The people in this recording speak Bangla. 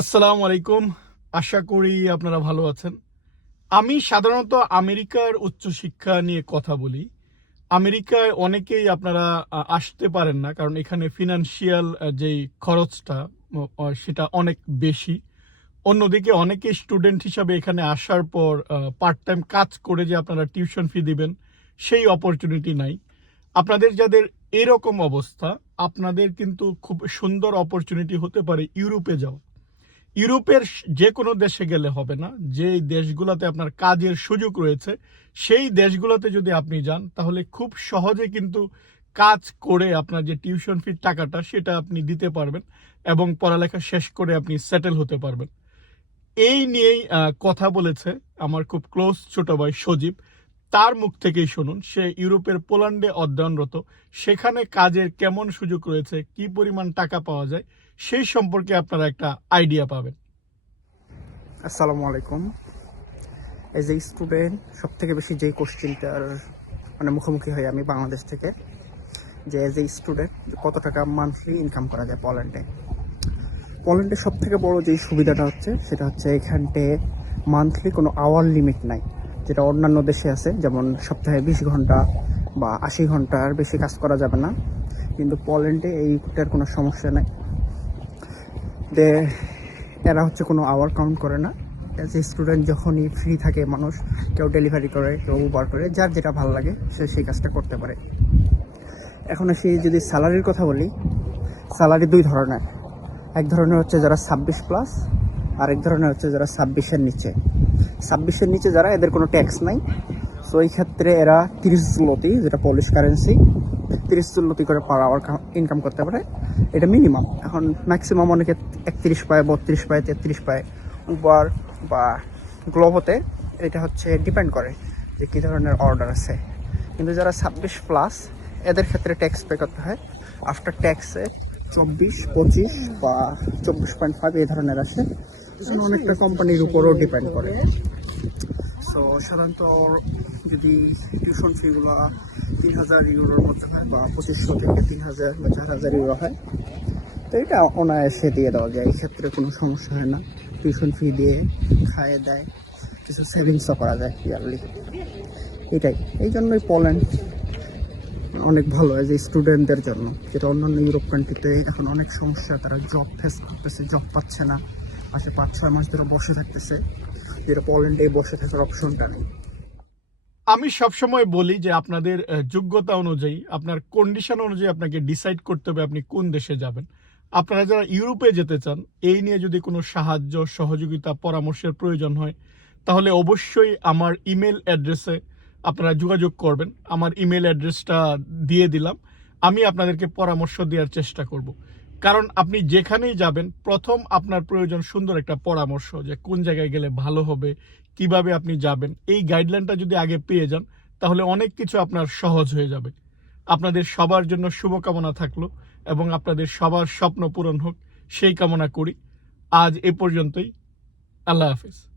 আসসালামু আলাইকুম। আশা করি আপনারা ভালো আছেন। আমি সাধারণত আমেরিকার উচ্চশিক্ষা নিয়ে কথা বলি। আমেরিকায় অনেকেই আপনারা আসতে পারেন না, কারণ এখানে ফিনান্সিয়াল যেই খরচটা সেটা অনেক বেশি। অন্যদিকে অনেকে স্টুডেন্ট হিসাবে এখানে আসার পর পার্ট টাইম কাজ করে যে আপনারা টিউশন ফি দিবেন, সেই অপরচুনিটি নাই। আপনাদের যাদের এরকম অবস্থা, আপনাদের কিন্তু খুব সুন্দর অপরচুনিটি হতে পারে ইউরোপে যাওয়া। ইউরোপের যে কোনো দেশে গেলে হবে না। যে দেশগুলোতে আপনার কাজের সুযোগ রয়েছে, সেই দেশগুলোতে যদি আপনি যান, তাহলে খুব সহজে কিন্তু কাজ করে আপনার যে টিউশন ফির টাকাটা, সেটা আপনি দিতে পারবেন এবং পড়ালেখা শেষ করে আপনি সেটেল হতে পারবেন। এই নিয়েই কথা বলেছে আমার খুব ক্লোজ ছোট ভাই সজীব। তার মুখ থেকেই শুনুন, সে ইউরোপের পোল্যান্ডে অধ্যয়নরত। সেখানে কাজের কেমন সুযোগ রয়েছে, কি পরিমাণ টাকা পাওয়া যায় সেই সম্পর্কে আপনারা একটা আইডিয়া পাবেন। আসসালামু আলাইকুম। এজ এ স্টুডেন্ট সব থেকে বেশি যেই কোশ্চেনটার মানে মুখোমুখি হই আমি বাংলাদেশ থেকে, যে এজ এ স্টুডেন্ট কত টাকা মান্থলি ইনকাম করা যায় পল্যান্ডে পল্যান্ডের সব থেকে বড় যেই সুবিধাটা হচ্ছে, সেটা হচ্ছে এখানটে মান্থলি কোনো আওয়ার লিমিট নাই, যেটা অন্যান্য দেশে আছে, যেমন সপ্তাহে বিশ ঘণ্টা বা আশি ঘণ্টার বেশি কাজ করা যাবে না, কিন্তু পল্যান্ডে এইটার কোনো সমস্যা নাই। দে এরা হচ্ছে কোনো আওয়ার কাউন্ট করে না। অ্যাজ এ স্টুডেন্ট যখনই ফ্রি থাকে মানুষ, কেউ ডেলিভারি করে, কেউ উবার করে, যার যেটা ভালো লাগে সে সেই কাজটা করতে পারে। এখন আসি যদি স্যালারির কথা বলি স্যালারি দুই ধরনের। এক ধরনের হচ্ছে যারা ছাব্বিশ প্লাস আরেক ধরনের হচ্ছে যারা ছাব্বিশের নিচে। ছাব্বিশের নিচে যারা, এদের কোনো ট্যাক্স নাই। সো এই ক্ষেত্রে এরা তিরিশ জুলতি যেটা পলিশ কারেন্সি তিরিশ জুলতি করে পার আওয়ার ইনকাম করতে পারে। এটা মিনিমাম এখন ম্যাক্সিমাম অনেকে একত্রিশ পায়, বত্রিশ পায়, তেত্রিশ পায়। উবার বা গ্লোবোতে এটা হচ্ছে ডিপেন্ড করে যে কী ধরনের অর্ডার আছে। কিন্তু যারা ছাব্বিশ প্লাস এদের ক্ষেত্রে ট্যাক্স পে করতে হয়। আফটার ট্যাক্সে চব্বিশ, পঁচিশ বা চব্বিশ পয়েন্ট ফাইভ এই ধরনের আছে। অনেকটা কোম্পানির উপরও ডিপেন্ড করে। সো সাধারণত যদি টিউশন ফিগুলো তিন হাজার ইউরোর মধ্যে হয় বা পঁচিশশো থেকে তিন হাজার বা চার হাজার ইউরো হয়, তো এটা অনায়াসে দিয়ে দেওয়া যায়, এই ক্ষেত্রে কোনো সমস্যা হয় না। টিউশন ফি দিয়ে খাইয়ে দেয়, কিছু সেভিংসও করা যায় ইয়ারলি এটাই, এই জন্যই পোল্যান্ড অনেক ভালো এজ এ স্টুডেন্টদের জন্য। যেটা অন্যান্য ইউরোপ কান্ট্রিতে এখন অনেক সমস্যা, তারা জব ফেস করতেছে জব পাচ্ছে না। পাশে পাঁচ ছয় মাস ধরে বসে থাকতেছে। যেটা পোল্যান্ডে বসে থাকার অপশনটা নেই। আমি সবসময় বলি যে আপনাদের যোগ্যতা অনুযায়ী, আপনার কন্ডিশন অনুযায়ী আপনাকে ডিসাইড করতে হবে আপনি কোন দেশে যাবেন। আপনারা যারা ইউরোপে যেতে চান, এই নিয়ে যদি কোনো সাহায্য, সহযোগিতা, পরামর্শের প্রয়োজন হয়, তাহলে অবশ্যই আমার ইমেল অ্যাড্রেসে আপনারা যোগাযোগ করবেন। আমার ইমেল অ্যাড্রেসটা দিয়ে দিলাম। আমি আপনাদেরকে পরামর্শ দেওয়ার চেষ্টা করব। কারণ আপনি যেখানেই যাবেন, প্রথম আপনার প্রয়োজন সুন্দর একটা পরামর্শ যে কোন জায়গায় গেলে ভালো হবে কীভাবে আপনি যাবেন, এই গাইডলাইনটা যদি আগে পেয়ে যান, তাহলে অনেক কিছু আপনার সহজ হয়ে যাবে। আপনাদের সবার জন্য শুভকামনা থাকল এবং আপনাদের সবার স্বপ্ন পূরণ হোক, সেই কামনা করি। আজ এ পর্যন্তই। আল্লাহ হাফিজ।